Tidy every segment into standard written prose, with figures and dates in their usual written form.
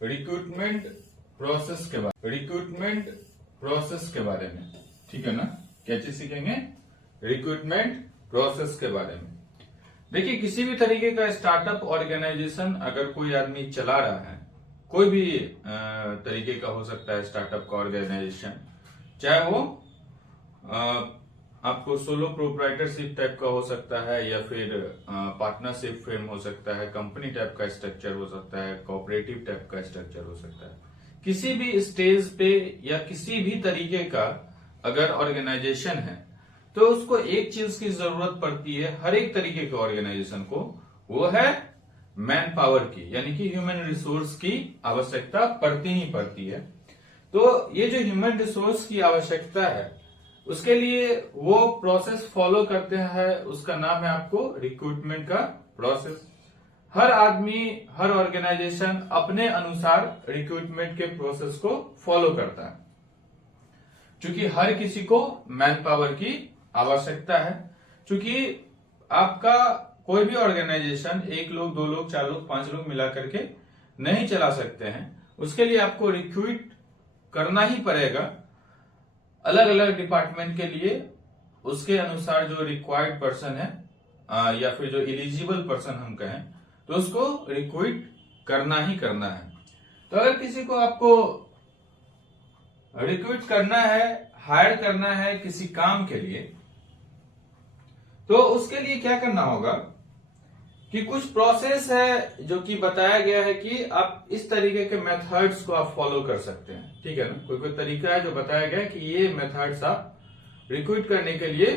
Recruitment process के बारे में, ठीक है ना। क्या चीज सीखेंगे? रिक्रूटमेंट प्रोसेस के बारे में। देखिए, किसी भी तरीके का स्टार्टअप ऑर्गेनाइजेशन अगर कोई आदमी चला रहा है, कोई भी तरीके का हो सकता है स्टार्टअप का ऑर्गेनाइजेशन, चाहे वो आपको सोलो प्रोप्राइटरशिप टाइप का हो सकता है या फिर पार्टनरशिप फर्म हो सकता है, कंपनी टाइप का स्ट्रक्चर हो सकता है, कोऑपरेटिव टाइप का स्ट्रक्चर हो सकता है। किसी भी स्टेज पे या किसी भी तरीके का अगर ऑर्गेनाइजेशन है तो उसको एक चीज की जरूरत पड़ती है हर एक तरीके के ऑर्गेनाइजेशन को, वो है मैन पावर की, यानी कि ह्यूमन रिसोर्स की आवश्यकता पड़ती ही पड़ती है। तो ये जो ह्यूमन रिसोर्स की आवश्यकता है उसके लिए वो प्रोसेस फॉलो करते हैं, उसका नाम है आपको रिक्रूटमेंट का प्रोसेस। हर आदमी, हर ऑर्गेनाइजेशन अपने अनुसार रिक्रूटमेंट के प्रोसेस को फॉलो करता है, क्योंकि हर किसी को मैन पावर की आवश्यकता है। क्योंकि आपका कोई भी ऑर्गेनाइजेशन 1 लोग, 2 लोग, 4 लोग, 5 लोग मिला करके नहीं चला सकते हैं। उसके लिए आपको रिक्रूट करना ही पड़ेगा अलग अलग डिपार्टमेंट के लिए, उसके अनुसार जो रिक्वायर्ड पर्सन है या फिर जो एलिजिबल पर्सन हम कहें, तो उसको रिक्रूट करना ही करना है। तो अगर किसी को आपको रिक्रूट करना है, हायर करना है किसी काम के लिए, तो उसके लिए क्या करना होगा कि कुछ प्रोसेस है जो कि बताया गया है कि आप इस तरीके के मेथड्स को आप फॉलो कर सकते हैं, ठीक है ना। कोई कोई तरीका है जो बताया गया है कि ये मेथड्स आप रिक्रूट करने के लिए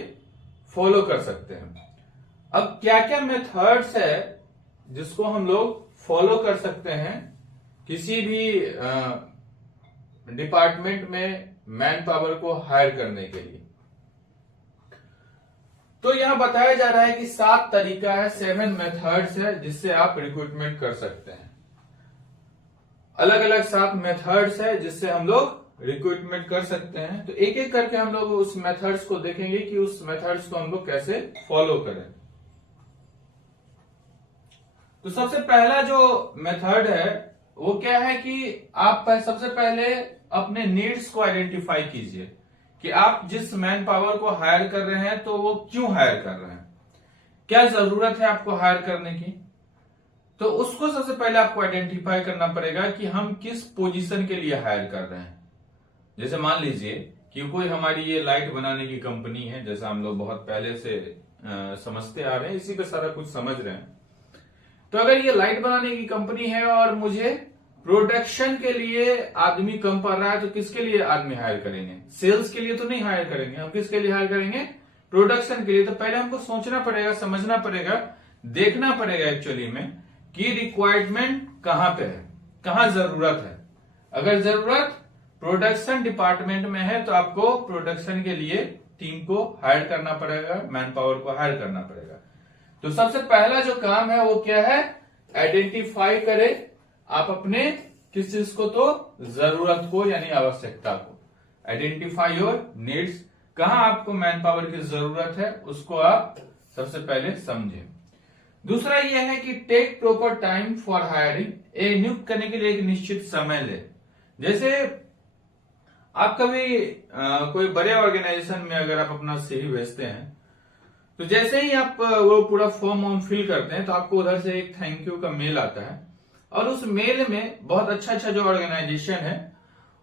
फॉलो कर सकते हैं। अब क्या क्या मेथड्स है जिसको हम लोग फॉलो कर सकते हैं किसी भी डिपार्टमेंट में मैन पावर को हायर करने के लिए? तो यहां बताया जा रहा है कि 7 तरीका है, 7 मेथड्स है जिससे आप रिक्रूटमेंट कर सकते हैं। अलग अलग 7 मेथड्स है जिससे हम लोग रिक्रूटमेंट कर सकते हैं। तो एक एक करके हम लोग उस मेथड्स को देखेंगे कि उस मेथड्स को हम लोग कैसे फॉलो करें। तो सबसे पहला जो मेथड है वो क्या है कि आप सबसे पहले अपने नीड्स को आइडेंटिफाई कीजिए कि आप जिस मैन पावर को हायर कर रहे हैं तो वो क्यों हायर कर रहे हैं, क्या जरूरत है आपको हायर करने की। तो उसको सबसे पहले आपको आइडेंटिफाई करना पड़ेगा कि हम किस पोजीशन के लिए हायर कर रहे हैं। जैसे मान लीजिए कि कोई हमारी ये लाइट बनाने की कंपनी है, जैसा हम लोग बहुत पहले से समझते आ रहे हैं, इसी पे सारा कुछ समझ रहे हैं। तो अगर ये लाइट बनाने की कंपनी है और मुझे प्रोडक्शन के लिए आदमी कम पड़ रहा है, तो किसके लिए आदमी हायर करेंगे? सेल्स के लिए तो नहीं हायर करेंगे, हम किसके लिए हायर करेंगे? प्रोडक्शन के लिए। तो पहले हमको सोचना पड़ेगा, समझना पड़ेगा, देखना पड़ेगा एक्चुअली में कि रिक्वायरमेंट कहां पे है, कहां जरूरत है। अगर जरूरत प्रोडक्शन डिपार्टमेंट में है तो आपको प्रोडक्शन के लिए टीम को हायर करना पड़ेगा, मैन पावर को हायर करना पड़ेगा। तो सबसे पहला जो काम है वो क्या है? आइडेंटिफाई करें आप अपने किस चीज को, तो जरूरत को यानी आवश्यकता को। आइडेंटिफाई योर नीड्स, कहां आपको मैन पावर की जरूरत है उसको आप सबसे पहले समझें। दूसरा यह है कि take proper time for hiring, नियुक्त करने के लिए एक निश्चित समय ले। जैसे आप कभी कोई बड़े ऑर्गेनाइजेशन में अगर आप अपना सीवी भेजते हैं तो जैसे ही आप वो पूरा फॉर्म फिल करते हैं तो आपको उधर से एक थैंक यू का मेल आता है, और उस मेल में बहुत अच्छा जो ऑर्गेनाइजेशन है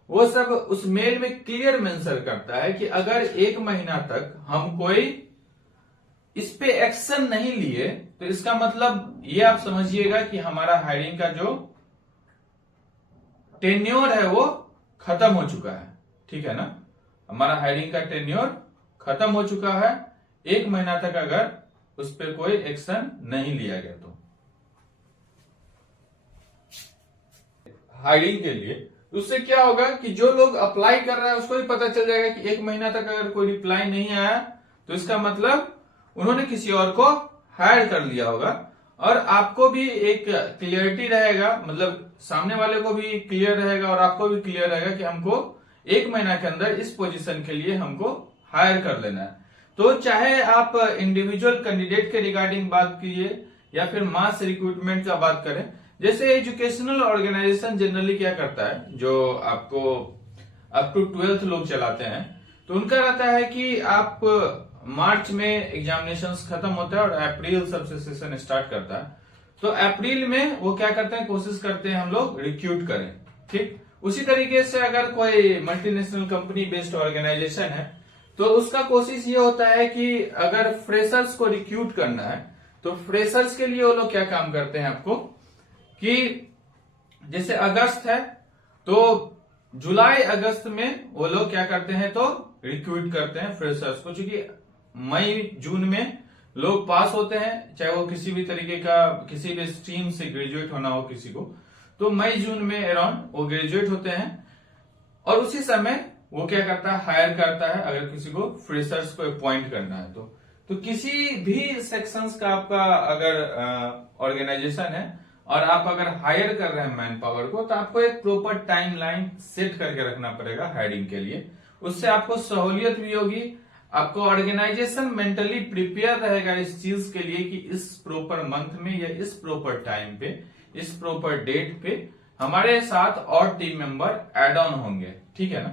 वो सब उस मेल में क्लियर मेंशन करता है कि अगर 1 महीना तक हम कोई इस पे एक्शन नहीं लिए तो इसका मतलब ये आप समझिएगा कि हमारा हायरिंग का जो टेन्योर है वो खत्म हो चुका है, ठीक है ना। हमारा हायरिंग का टेन्योर खत्म हो चुका है 1 महीना तक अगर उस पर कोई एक्शन नहीं लिया गया तो। हायरिंग के लिए उससे क्या होगा कि जो लोग अप्लाई कर रहा है उसको भी पता चल जाएगा कि 1 महीना तक अगर कोई रिप्लाई नहीं आया तो इसका मतलब उन्होंने किसी और को हायर कर लिया होगा, और आपको भी एक क्लियरिटी रहेगा, मतलब सामने वाले को भी क्लियर रहेगा और आपको भी क्लियर रहेगा कि हमको 1 महीना के अंदर इस पोजीशन के लिए हमको हायर कर लेना है। तो चाहे आप इंडिविजुअल कैंडिडेट के रिगार्डिंग बात कीजिए या फिर मास रिक्रूटमेंट का बात करें, जैसे एजुकेशनल ऑर्गेनाइजेशन जनरली क्या करता है, जो आपको अप टू 12th लोग चलाते हैं, तो उनका रहता है कि आप मार्च में एग्जामिनेशंस खत्म होता है और अप्रैल सबसे सेशन स्टार्ट करता है। तो अप्रैल में वो क्या करते हैं, कोशिश करते हैं हम लोग रिक्रूट करें। ठीक उसी तरीके से अगर कोई मल्टीनेशनल कंपनी बेस्ड ऑर्गेनाइजेशन है तो उसका कोशिश ये होता है कि अगर फ्रेशर्स को रिक्रूट करना है तो फ्रेशर्स के लिए वो लोग क्या काम करते हैं आपको कि जैसे अगस्त है तो जुलाई अगस्त में वो लोग क्या करते हैं तो रिक्रूट करते हैं फ्रेशर्स को, क्योंकि मई जून में लोग पास होते हैं, चाहे वो किसी भी तरीके का किसी भी स्ट्रीम से ग्रेजुएट होना हो किसी को, तो मई जून में अराउंड वो ग्रेजुएट होते हैं और उसी समय वो क्या करता है, हायर करता है अगर किसी को फ्रेशर्स को अपॉइंट करना है तो किसी भी सेक्शंस का आपका अगर ऑर्गेनाइजेशन है और आप अगर हायर कर रहे हैं मैन पावर को, तो आपको एक प्रॉपर टाइम लाइन सेट करके रखना पड़ेगा हायरिंग के लिए। उससे आपको सहूलियत भी होगी, आपको ऑर्गेनाइजेशन मेंटली प्रिपेयर रहेगा इस चीज के लिए कि इस प्रॉपर मंथ में या इस प्रॉपर टाइम पे इस प्रॉपर डेट पे हमारे साथ और टीम मेंबर एड ऑन होंगे। ठीक है ना,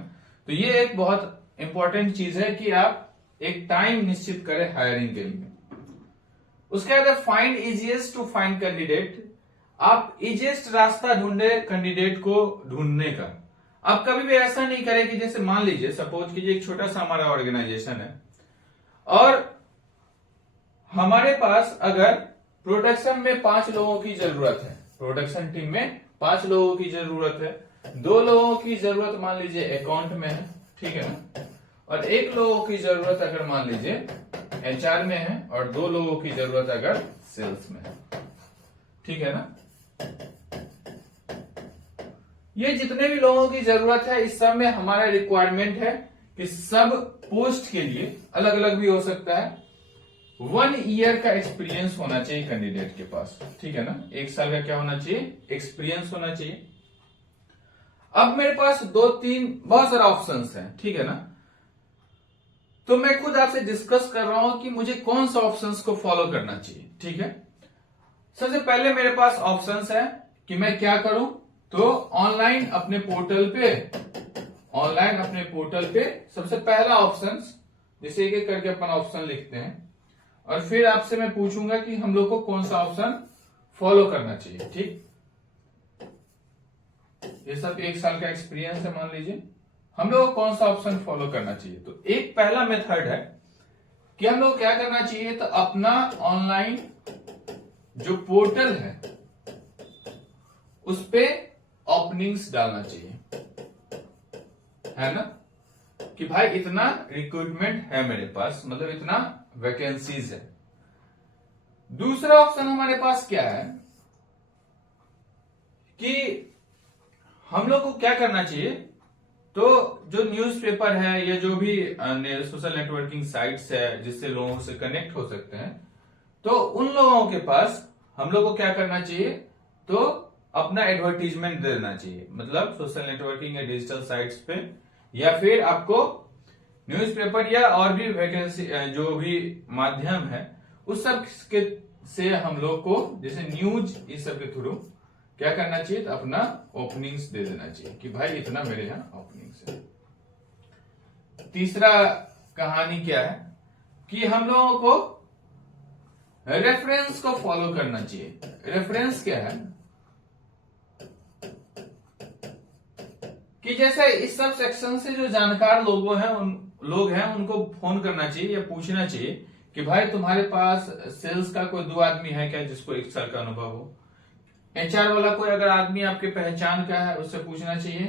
तो ये एक बहुत इंपॉर्टेंट चीज है कि आप एक टाइम निश्चित करें हायरिंग के लिए। उसके बाद find easiest to find candidate, आप इजीएस्ट रास्ता ढूंढे कैंडिडेट को ढूंढने का। आप कभी भी ऐसा नहीं करें कि जैसे मान लीजिए सपोज कीजिए एक छोटा सा हमारा ऑर्गेनाइजेशन है और हमारे पास अगर प्रोडक्शन में 5 लोगों की जरूरत है, प्रोडक्शन टीम में 5 लोगों की जरूरत है, 2 लोगों की जरूरत मान लीजिए अकाउंट में है, ठीक है ना, और 1 लोगों की जरूरत अगर मान लीजिए एचआर में है और 2 लोगों की जरूरत अगर सेल्स में है। ठीक है ना, ये जितने भी लोगों की जरूरत है इस सब में हमारा रिक्वायरमेंट है कि सब पोस्ट के लिए अलग अलग भी हो सकता है 1 ईयर का एक्सपीरियंस होना चाहिए कैंडिडेट के पास। ठीक है ना, 1 साल का क्या होना चाहिए, एक्सपीरियंस होना चाहिए। अब मेरे पास 2-3 बहुत सारे ऑप्शंस हैं, ठीक है ना, तो मैं खुद आपसे डिस्कस कर रहा हूं कि मुझे कौन सा ऑप्शंस को फॉलो करना चाहिए। ठीक है, सबसे पहले मेरे पास ऑप्शंस है कि मैं क्या करूं, तो ऑनलाइन अपने पोर्टल पे सबसे पहला ऑप्शन, जैसे एक एक करके अपन ऑप्शन लिखते हैं और फिर आपसे मैं पूछूंगा कि हम लोग को कौन सा ऑप्शन फॉलो करना चाहिए। ठीक, ये सब 1 साल का एक्सपीरियंस है, मान लीजिए हम लोग को कौन सा ऑप्शन फॉलो करना चाहिए। तो एक पहला मेथड है कि हम लोग क्या करना चाहिए, तो अपना ऑनलाइन जो पोर्टल है उस पे ओपनिंग्स डालना चाहिए, है ना, कि भाई इतना रिक्रूटमेंट है मेरे पास, मतलब इतना वैकेंसीज है। दूसरा ऑप्शन हमारे पास क्या है कि हम लोग को क्या करना चाहिए, तो जो न्यूज़पेपर है या जो भी सोशल नेटवर्किंग साइट्स है जिससे लोगों से कनेक्ट हो सकते हैं, तो उन लोगों के पास हम लोग को क्या करना चाहिए, तो अपना एडवर्टीजमेंट देना चाहिए, मतलब सोशल नेटवर्किंग या डिजिटल साइट्स पे या फिर आपको न्यूज़पेपर या और भी वैकेंसी जो भी माध्यम है उस सब के से हम लोग को जैसे न्यूज इस सब के थ्रू क्या करना चाहिए, तो अपना ओपनिंग्स दे देना चाहिए कि भाई इतना मेरे यहाँ ओपनिंग्स है। तीसरा कहानी क्या है कि हम लोगों को रेफरेंस को फॉलो करना चाहिए। रेफरेंस क्या है कि जैसे इस सब सेक्शन से जो जानकार लोग हैं उनको फोन करना चाहिए या पूछना चाहिए कि भाई तुम्हारे पास सेल्स का कोई 2 आदमी है क्या जिसको 1 साल का अनुभव हो। एचआर वाला कोई अगर आदमी आपके पहचान का है उससे पूछना चाहिए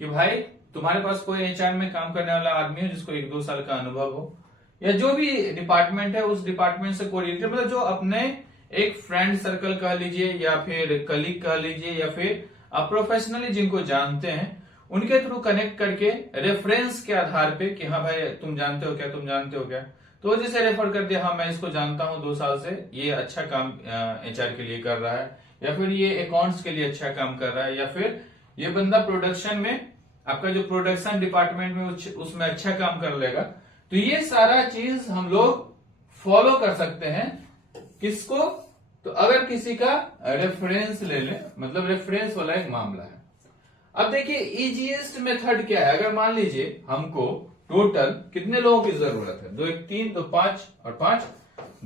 कि भाई तुम्हारे पास कोई एचआर में काम करने वाला आदमी है जिसको 1-2 साल का अनुभव हो, या जो भी डिपार्टमेंट है उस डिपार्टमेंट से कोऑर्डिनेटर, मतलब जो अपने एक फ्रेंड सर्कल कह लीजिए या फिर कलीग कह लीजिए या फिर आप प्रोफेशनली जिनको जानते हैं उनके थ्रू कनेक्ट करके रेफरेंस के आधार पे कि हाँ भाई तुम जानते हो क्या, तो जैसे रेफर कर दिया, हाँ मैं इसको जानता हूँ 2 साल से, ये अच्छा काम एचआर के लिए कर रहा है, या फिर ये अकाउंट्स के लिए अच्छा काम कर रहा है, या फिर ये बंदा प्रोडक्शन में आपका जो प्रोडक्शन डिपार्टमेंट में उसमें अच्छा काम कर लेगा। तो ये सारा चीज हम लोग फॉलो कर सकते हैं, किसको, तो अगर किसी का रेफरेंस ले लें, मतलब रेफरेंस वाला एक मामला है। अब देखिए इजीएस्ट मेथड क्या है। अगर मान लीजिए हमको टोटल कितने लोगों की जरूरत है, 2 1 3 2 5 और 5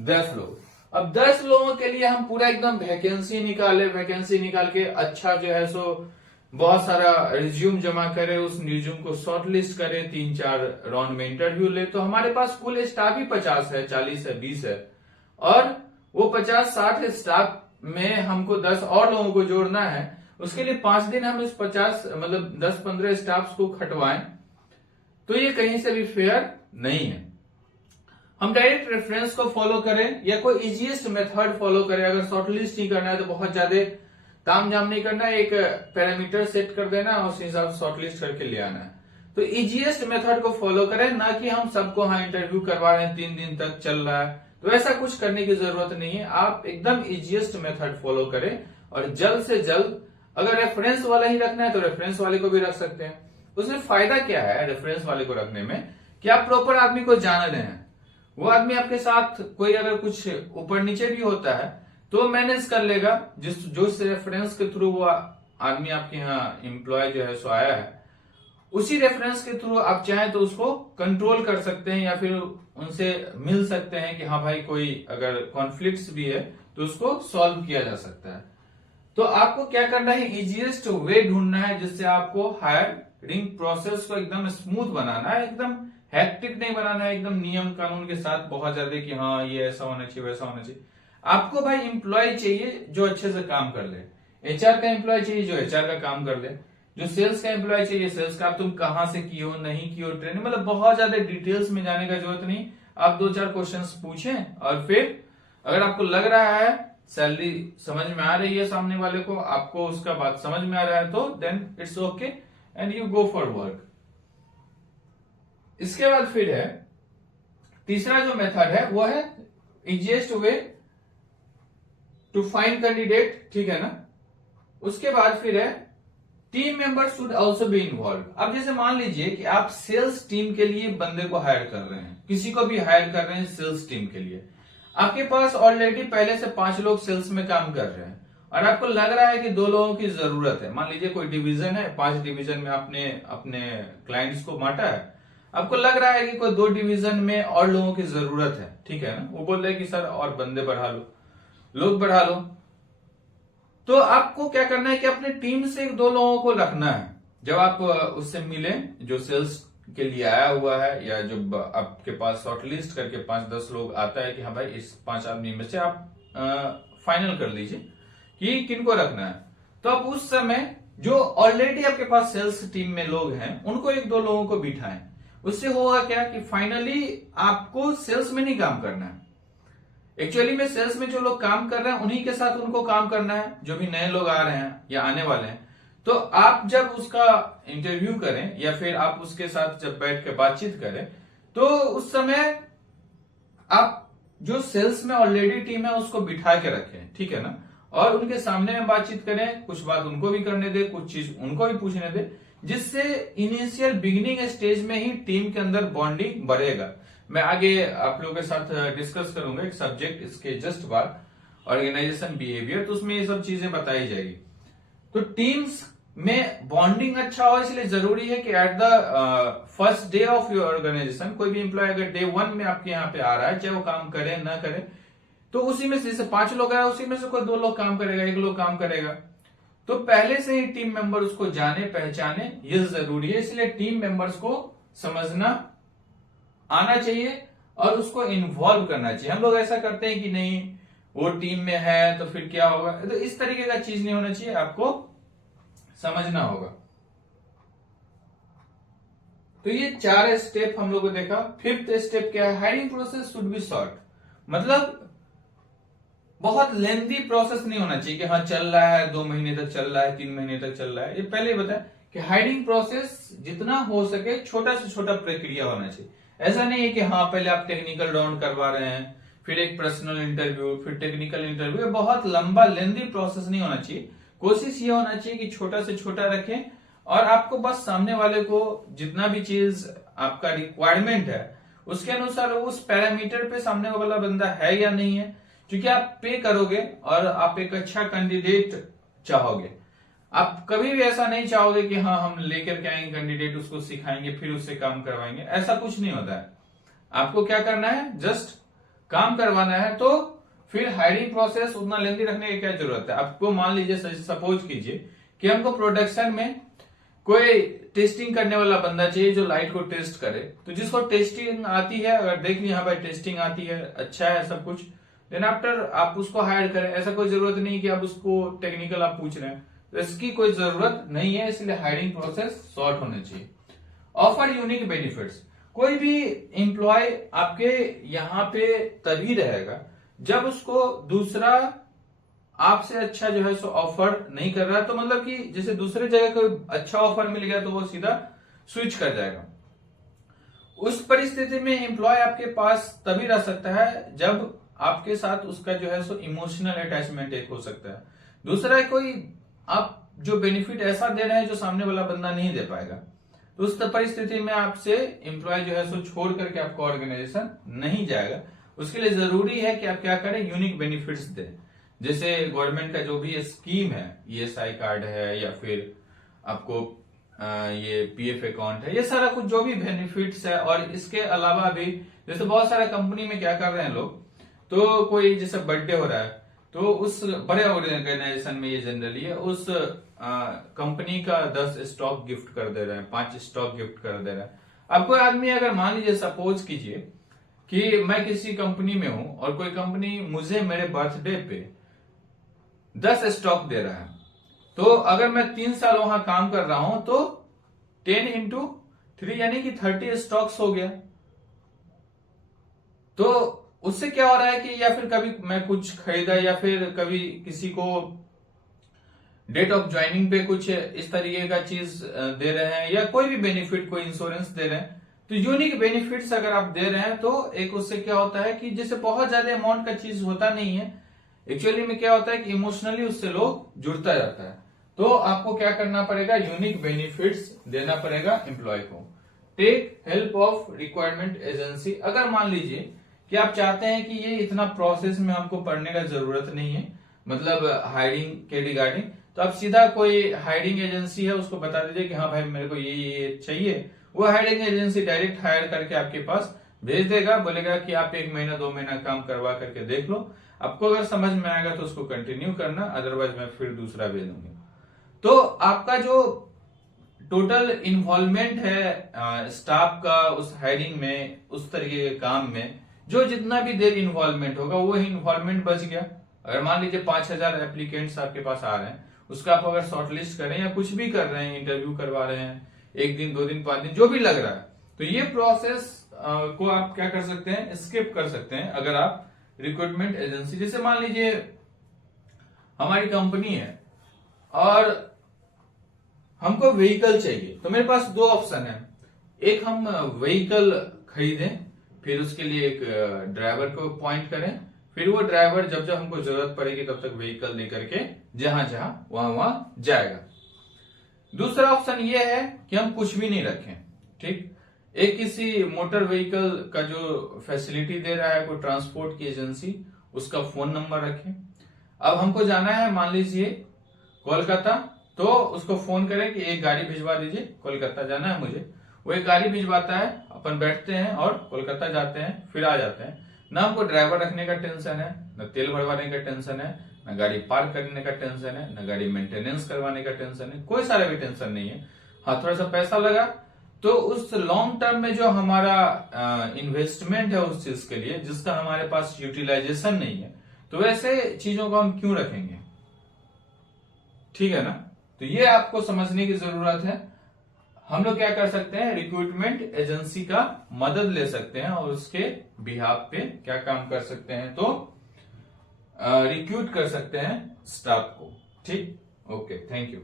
10 लोग। अब 10 लोगों के लिए हम पूरा एकदम वैकेंसी निकाले, वैकेंसी निकाल के अच्छा जो है सो बहुत सारा रिज्यूम जमा करे, उस रिज्यूम को शॉर्टलिस्ट करे, 3-4 राउंड में इंटरव्यू ले, तो हमारे पास कुल स्टाफ ही 50 है, 40 है, 20 है, और वो 50-60 स्टाफ में हमको 10 और लोगों को जोड़ना है। उसके लिए 5 दिन हम इस 50 मतलब 10-15 स्टाफ को खटवाएं, तो ये कहीं से भी फेयर नहीं है। हम डायरेक्ट रेफरेंस को फॉलो करें या कोई इजीएस्ट मेथड फॉलो करें। अगर शॉर्टलिस्ट नहीं करना है तो बहुत ज्यादा ताम झाम नहीं करना है, एक पैरामीटर सेट कर देना और उस हिसाब से शॉर्टलिस्ट करके ले आना है। तो इजीएस्ट मेथड को फॉलो करें, ना कि हम सबको हाँ इंटरव्यू करवा रहे हैं, 3 दिन तक चल रहा है, तो ऐसा कुछ करने की जरूरत नहीं है। आप एकदम इजीएस्ट मेथड फॉलो करें और जल्द से जल्द, अगर रेफरेंस वाला ही रखना है तो रेफरेंस वाले को भी रख सकते हैं। उसमें फायदा क्या है रेफरेंस वाले को रखने में, कि आप प्रॉपर आदमी को जान रहे हैं, वो आदमी आपके साथ कोई अगर कुछ ऊपर नीचे भी होता है तो मैनेज कर लेगा। जो रेफरेंस के थ्रू वो आदमी आपके यहाँ एम्प्लॉय जो है सो आया है, उसी रेफरेंस के थ्रू आप चाहें तो उसको कंट्रोल कर सकते हैं या फिर उनसे मिल सकते हैं कि हाँ भाई कोई अगर कॉन्फ्लिक्ट्स भी है तो उसको सॉल्व किया जा सकता है। तो आपको क्या करना है, इजीएस्ट वे ढूंढना है जिससे आपको हायरिंग प्रोसेस को एकदम स्मूथ बनाना है, एकदम हैक्टिक नहीं बनाना है, एकदम नियम कानून के साथ बहुत ज्यादा कि हाँ ये ऐसा होना चाहिए वैसा होना चाहिए। आपको भाई एम्प्लॉय चाहिए जो अच्छे से काम कर ले, एचआर का एम्प्लॉय चाहिए जो एचआर का काम कर ले, जो सेल्स का एम्प्लॉय चाहिए सेल्स का। आप तुम कहां से किए हो, नहीं किए हो, ट्रेनिंग, मतलब बहुत ज्यादा डिटेल्स में जाने का जरूरत नहीं। आप 2-4 क्वेश्चंस पूछें और फिर अगर आपको लग रहा है सैलरी समझ में आ रही है सामने वाले को, आपको उसका बात समझ में आ रहा है, तो then it's okay and you go for work. इसके बाद फिर है तीसरा जो मेथड है वो है easiest way to find candidate, ठीक है ना। उसके बाद फिर है team member should also be involve. अब जैसे मान लीजिए कि आप सेल्स टीम के लिए बंदे को हायर कर रहे हैं, किसी को भी हायर कर रहे हैं सेल्स टीम के लिए, आपके पास ऑलरेडी पहले से 5 लोग सेल्स में काम कर रहे हैं और आपको लग रहा है कि 2 लोगों की जरूरत है। मान लीजिए कोई डिवीजन है, 5 डिवीजन में आपने अपने क्लाइंट्स को बांटा है, आपको लग रहा है कि कोई 2 डिवीजन में और लोगों की जरूरत है, ठीक है ना। वो बोल रहे हैं कि सर और बंदे बढ़ा लो, लोग बढ़ा लो, तो आपको क्या करना है कि अपने टीम से 2 लोगों को रखना है। जब आप उससे मिले जो सेल्स के लिए आया हुआ है, या जब आपके पास शॉर्टलिस्ट करके 5-10 लोग आता है कि हाँ भाई इस 5 आदमी में से आप फाइनल कर लीजिए कि किनको रखना है, तो आप उस समय जो ऑलरेडी आपके पास सेल्स टीम में लोग हैं उनको 1-2 लोगों को बिठाएं। उससे होगा क्या कि फाइनली आपको सेल्स में नहीं काम करना है, एक्चुअली में सेल्स में जो लोग काम कर रहे हैं उन्हीं के साथ उनको काम करना है, जो भी नए लोग आ रहे हैं या आने वाले हैं। तो आप जब उसका इंटरव्यू करें या फिर आप उसके साथ जब बैठ के बातचीत करें, तो उस समय आप जो सेल्स में ऑलरेडी टीम है उसको बिठा के रखें, ठीक है ना, और उनके सामने में बातचीत करें, कुछ बात उनको भी करने दे, कुछ चीज उनको भी पूछने दे, जिससे इनिशियल बिगिनिंग स्टेज में ही टीम के अंदर बॉन्डिंग बढ़ेगा। मैं आगे आप लोगों के साथ डिस्कस करूंगा एक सब्जेक्ट इसके जस्ट बाद, ऑर्गेनाइजेशन बिहेवियर, तो उसमें ये सब चीजें बताई जाएगी। तो टीम्स में बॉन्डिंग अच्छा हो, इसलिए जरूरी है कि at the first day of your organization कोई भी एम्प्लॉय अगर डे 1 में आपके यहाँ पे आ रहा है, चाहे वो काम करे ना करे, तो उसी में से जैसे 5 लोग आए उसी में से कोई 2 लोग काम करेगा, 1 लोग काम करेगा, तो पहले से ही टीम मेंबर उसको जाने पहचाने, ये जरूरी है। इसलिए टीम मेंबर्स को समझना आना चाहिए और उसको इन्वॉल्व करना चाहिए। हम लोग ऐसा करते हैं कि नहीं वो टीम में है तो फिर क्या होगा, तो इस तरीके का चीज नहीं होना चाहिए, आपको समझना होगा। तो ये 4 स्टेप हम लोग को देखा। 5th स्टेप क्या है, hiring process should be short, मतलब बहुत लेंथी प्रोसेस नहीं होना चाहिए कि हाँ चल रहा है 2 महीने तक चल रहा है, 3 महीने तक चल रहा है। ये पहले ही बताया कि हायरिंग प्रोसेस जितना हो सके छोटा से छोटा प्रक्रिया होना चाहिए। ऐसा नहीं है कि हाँ पहले आप टेक्निकल राउंड करवा रहे हैं, फिर एक पर्सनल इंटरव्यू, फिर टेक्निकल इंटरव्यू, बहुत लंबा लेंथी प्रोसेस नहीं होना चाहिए। कोशिश ये होना चाहिए कि छोटा से छोटा रखें और आपको बस सामने वाले को जितना भी चीज आपका रिक्वायरमेंट है उसके अनुसार उस पैरामीटर पे सामने वाला बंदा है या नहीं है, क्योंकि आप पे करोगे और आप एक अच्छा कैंडिडेट चाहोगे। आप कभी भी ऐसा नहीं चाहोगे कि हाँ हम लेकर के आएंगे कैंडिडेट, उसको सिखाएंगे फिर उससे काम करवाएंगे, ऐसा कुछ नहीं होता है। आपको क्या करना है, जस्ट काम करवाना है। तो फिर हायरिंग प्रोसेस उतना लेंथी रखने की क्या जरूरत है। आपको मान लीजिए, सपोज कीजिए कि हमको प्रोडक्शन में कोई टेस्टिंग करने वाला बंदा चाहिए जो लाइट को टेस्ट करे। तो जिसको टेस्टिंग आती है, अगर देख ली हाँ भाई टेस्टिंग आती है, अच्छा है सब कुछ, देन आफ्टर आप उसको हायर करें। ऐसा कोई जरूरत नहीं कि आप उसको टेक्निकल आप पूछ रहे हैं, तो इसकी कोई जरूरत नहीं है। इसलिए हायरिंग प्रोसेस शॉर्ट होना चाहिए। ऑफर यूनिक बेनिफिट्स, कोई भी एम्प्लॉय आपके यहाँ पे तभी रहेगा जब उसको दूसरा आपसे अच्छा जो है सो ऑफर नहीं कर रहा है। तो मतलब कि जैसे दूसरे जगह कोई अच्छा ऑफर मिल गया तो वो सीधा स्विच कर जाएगा। उस परिस्थिति में एम्प्लॉय आपके पास तभी रह सकता है जब आपके साथ उसका जो है सो इमोशनल अटैचमेंट एक हो सकता है। दूसरा कोई आप जो बेनिफिट ऐसा दे रहे हैं जो सामने वाला बंदा नहीं दे पाएगा, तो उस परिस्थिति में आपसे एम्प्लॉय जो है सो छोड़ करके आपका ऑर्गेनाइजेशन नहीं जाएगा। उसके लिए जरूरी है कि आप क्या करें, यूनिक बेनिफिट्स दें। जैसे गवर्नमेंट का जो भी स्कीम है, ईएसआई कार्ड है या फिर आपको ये पीएफ अकाउंट है, ये सारा कुछ जो भी बेनिफिट्स है। और इसके अलावा भी जैसे बहुत सारा कंपनी में क्या कर रहे हैं लोग, तो कोई जैसे बर्थडे हो रहा है तो उस बड़े ऑर्गेनाइजेशन में ये जनरली है, उस कंपनी का 10 स्टॉक गिफ्ट कर दे रहे हैं, 5 स्टॉक गिफ्ट कर दे रहे हैं। अब कोई आदमी अगर मान लीजिए, सपोज कीजिए कि मैं किसी कंपनी में हूं और कोई कंपनी मुझे मेरे बर्थडे पे 10 स्टॉक दे रहा है, तो अगर मैं 3 साल वहां काम कर रहा हूं तो 10 into 3 यानी कि 30 स्टॉक्स हो गया। तो उससे क्या हो रहा है कि या फिर कभी मैं कुछ खरीदा या फिर कभी किसी को डेट ऑफ ज्वाइनिंग पे कुछ इस तरीके का चीज दे रहे हैं, या कोई भी बेनिफिट, कोई इंश्योरेंस दे रहे हैं। तो यूनिक बेनिफिट्स अगर आप दे रहे हैं तो एक उससे क्या होता है कि जैसे बहुत ज्यादा अमाउंट का चीज होता नहीं है, एक्चुअली में क्या होता है कि इमोशनली उससे लोग जुड़ता रहता है। तो आपको क्या करना पड़ेगा, यूनिक बेनिफिट्स देना पड़ेगा एम्प्लॉय को। Take help of requirement agency, अगर मान लीजिए कि आप चाहते हैं कि ये इतना प्रोसेस में हमको पढ़ने का जरूरत नहीं है, मतलब हायरिंग के रिगार्डिंग, तो आप सीधा कोई हायरिंग एजेंसी है उसको बता दीजिए कि हाँ भाई मेरे को ये चाहिए। वो हायरिंग एजेंसी डायरेक्ट हायर करके आपके पास भेज देगा, बोलेगा कि आप 1 महीना 2 महीना काम करवा करके देख लो, आपको अगर समझ में आएगा तो उसको कंटिन्यू करना, अदरवाइज मैं फिर दूसरा भेज दूंगी। तो आपका जो टोटल इन्वॉल्वमेंट है स्टाफ का उस हायरिंग में, उस तरीके के काम में जो जितना भी देर इन्वॉल्वमेंट होगा वो इन्वॉल्वमेंट बच गया। अगर मान लीजिए 5000 एप्लीकेंट्स आपके पास आ रहे हैं, उसका आप अगर शॉर्टलिस्ट करें या कुछ भी कर रहे हैं, इंटरव्यू करवा रहे हैं, 1 दिन 2 दिन 5 दिन जो भी लग रहा है, तो ये प्रोसेस को आप क्या कर सकते हैं, स्किप कर सकते हैं। अगर आप रिक्रूटमेंट एजेंसी, जैसे मान लीजिए हमारी कंपनी है और हमको व्हीकल चाहिए, तो मेरे पास 2 ऑप्शन है। एक हम व्हीकल खरीदें, फिर उसके लिए एक ड्राइवर को अपॉइंट करें, फिर वो ड्राइवर जब जब हमको जरूरत पड़ेगी तब तक व्हीकल लेकर के जहां जहां वहां जाएगा। दूसरा ऑप्शन ये है कि हम कुछ भी नहीं रखें, ठीक। एक किसी मोटर व्हीकल का जो फैसिलिटी दे रहा है कोई ट्रांसपोर्ट की एजेंसी, उसका फोन नंबर रखें। अब हमको जाना है मान लीजिए कोलकाता, तो उसको फोन करें कि एक गाड़ी भिजवा दीजिए, कोलकाता जाना है मुझे। वो एक गाड़ी भिजवाता है, अपन बैठते हैं और कोलकाता जाते हैं, फिर आ जाते हैं। ना हमको ड्राइवर रखने का टेंशन है, न तेल भरवाने का टेंशन है, न गाड़ी पार्क करने का टेंशन है, न गाड़ी मेंटेनेंस करवाने का टेंशन है, कोई सारा भी टेंशन नहीं है। हाँ, थोड़ा सा पैसा लगा तो उस लॉन्ग टर्म में जो हमारा इन्वेस्टमेंट है उस चीज के लिए जिसका हमारे पास यूटिलाइजेशन नहीं है, तो वैसे चीजों को हम क्यों रखेंगे, ठीक है ना। तो ये आपको समझने की जरूरत है। हम लोग क्या कर सकते हैं, रिक्रूटमेंट एजेंसी का मदद ले सकते हैं और उसके बिहाफ पे क्या काम कर सकते हैं, तो रिक्रूट कर सकते हैं स्टाफ को, ठीक। Okay, thank you.